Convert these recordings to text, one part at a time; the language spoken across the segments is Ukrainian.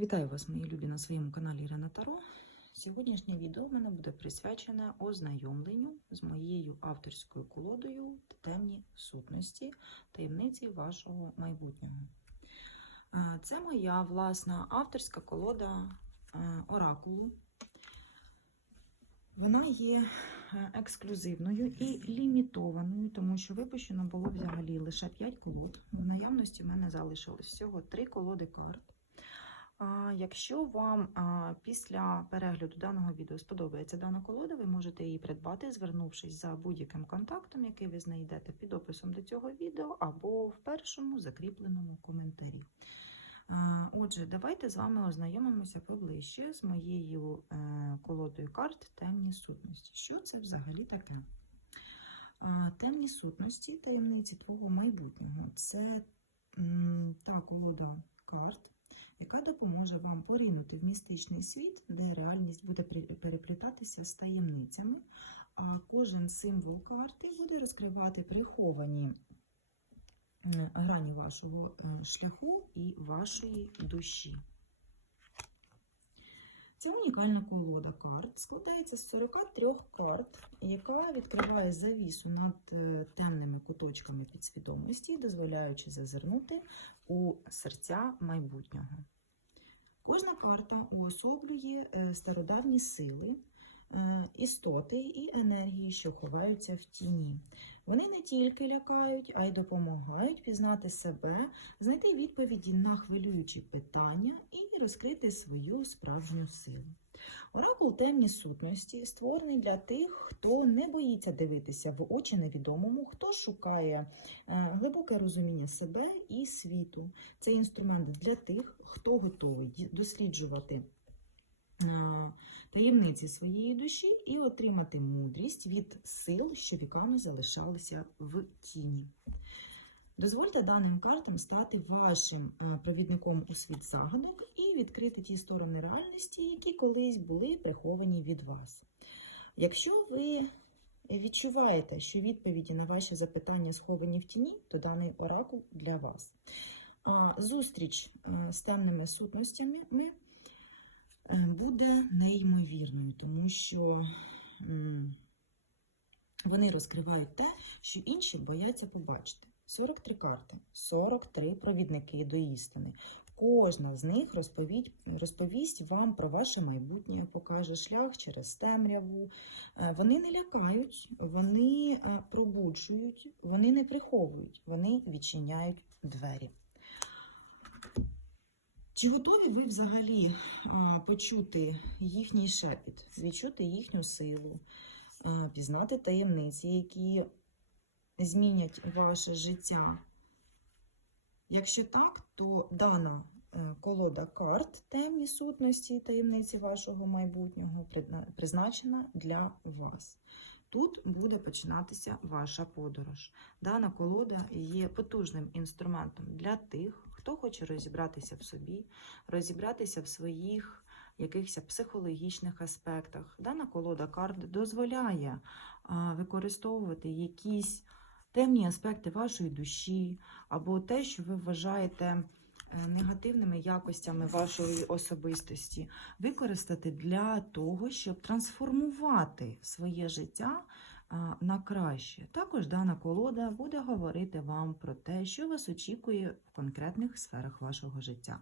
Вітаю вас, мої любі, на своєму каналі Ірина Таро. Сьогоднішнє відео в мене буде присвячене ознайомленню з моєю авторською колодою темні сутності, таємниці вашого майбутнього. Це моя власна авторська колода оракулу. Вона є ексклюзивною і лімітованою, тому що випущено було взагалі лише 5 колод. В наявності в мене залишилось всього 3 колоди карт. Якщо вам після перегляду даного відео сподобається дана колода, ви можете її придбати, звернувшись за будь-яким контактом, який ви знайдете під описом до цього відео, або в першому закріпленому коментарі. Отже, давайте з вами ознайомимося поближче з моєю е, колодою карт Темні сутності. Що це взагалі таке? Темні сутності, таємниці твого майбутнього це та колода карт яка допоможе вам поринути в містичний світ, де реальність буде переплітатися з таємницями, а кожен символ карти буде розкривати приховані грані вашого е, шляху і вашої душі. Ця унікальна колода карт складається з 43 карт, яка відкриває завісу над е, темними куточками підсвідомості, дозволяючи зазирнути у серця майбутнього. Кожна карта уособлює е, стародавні сили, істоти і енергії, що ховаються в тіні. Вони не тільки лякають, а й допомагають пізнати себе, знайти відповіді на хвилюючі питання і розкрити свою справжню силу. Оракул темні сутності створений для тих, хто не боїться дивитися в очі невідомому, хто шукає е, глибоке розуміння себе і світу. Це інструмент для тих, хто готовий досліджувати е, таємниці своєї душі і отримати мудрість від сил, що віками залишалися в тіні. Дозвольте даним картам стати вашим е, провідником у світ загадок і відкрити ті сторони реальності, які колись були приховані від вас. Якщо ви відчуваєте, що відповіді на ваші запитання сховані в тіні, то даний оракул для вас. Зустріч е, з темними сутностями е, буде неймовірною, тому що вони розкривають те, що інші бояться побачити. 43 карти, 43 провідники до істини. Кожна з них розповідь, розповість вам про ваше майбутнє, покаже шлях через темряву. Е, Вони не лякають, вони е, пробуджують, вони не приховують, вони відчиняють двері. Чи готові ви взагалі почути їхній шепіт, відчути їхню силу, пізнати таємниці, які змінять ваше життя? Якщо так, то дана е, колода карт темні сутності таємниці вашого майбутнього призначена для вас. Тут буде починатися ваша подорож. Дана колода є потужним інструментом для тих, хто хоче розібратися в собі, розібратися в своїх якихось психологічних аспектах. Дана колода карт дозволяє використовувати якісь темні аспекти вашої душі, або те, що ви вважаєте е, негативними якостями вашої особистості, використати для того, щоб трансформувати своє життя на краще. Також дана колода буде говорити вам про те, що вас очікує в конкретних сферах вашого життя.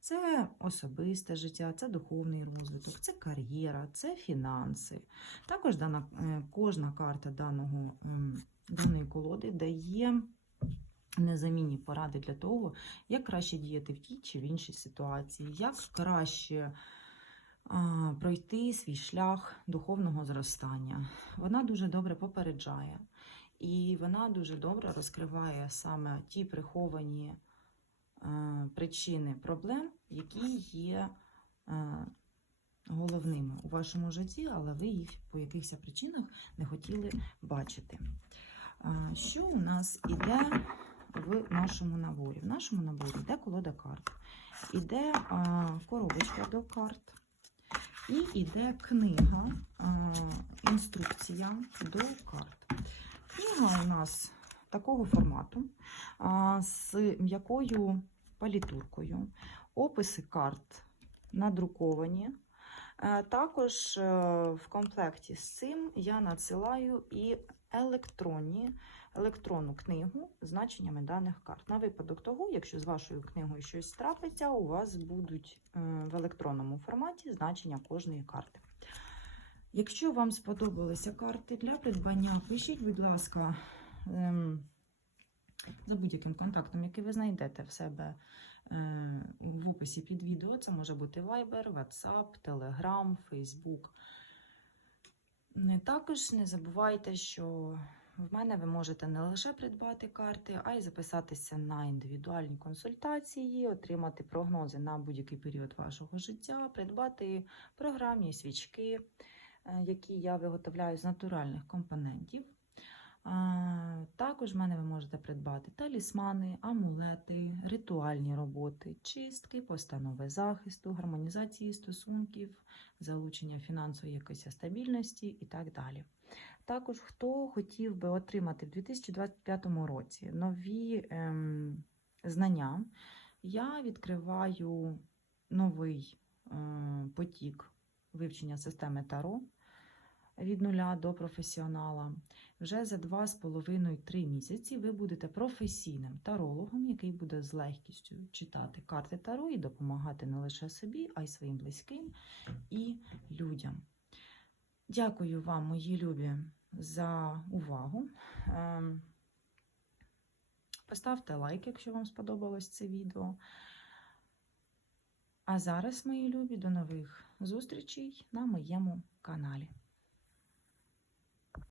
Це особисте життя, це духовний розвиток, це кар'єра, це фінанси. Також дана, е, кожна карта даного, ем, даної колоди дає незамінні поради для того, як краще діяти в тій чи в іншій ситуації, як краще пройти свій шлях духовного зростання. Вона дуже добре попереджає, і вона дуже добре розкриває саме ті приховані е, причини проблем, які є е, головними у вашому житті, але ви їх по якихось причинах не хотіли бачити. А, Що у нас іде в нашому наборі? В нашому наборі йде колода карт, іде коробочка до карт, і іде книга, інструкція до карт. Книга у нас такого формату з м'якою палітуркою, описи карт надруковані. Е, Також е, в комплекті з цим я надсилаю і електронні, електронну книгу з значеннями даних карт. На випадок того, якщо з вашою книгою щось трапиться, у вас будуть е, в електронному форматі значення кожної карти. Якщо вам сподобалися карти для придбання, пишіть, будь ласка, ем, за будь-яким контактом, який ви знайдете в себе е, в описі під відео. Це може бути Viber, WhatsApp, Telegram, Facebook. Також не забувайте, що в мене ви можете не лише придбати карти, а й записатися на індивідуальні консультації, отримати прогнози на будь-який період вашого життя, придбати програмні свічки, е, які я виготовляю з натуральних компонентів. Також в мене ви можете придбати талісмани, амулети, ритуальні роботи, чистки, постанови захисту, гармонізації стосунків, залучення фінансової якоїсь стабільності і так далі. Також, хто хотів би отримати в 2025 році нові ем, знання, я відкриваю новий е, потік вивчення системи Таро від нуля до професіонала. Вже за 2,5-3 місяці ви будете професійним тарологом, який буде з легкістю читати карти Таро і допомагати не лише собі, а й своїм близьким і людям. Дякую вам, мої любі, за увагу. Ем, Поставте лайк, якщо вам сподобалось це відео. А зараз, мої любі, до нових зустрічей на моєму каналі.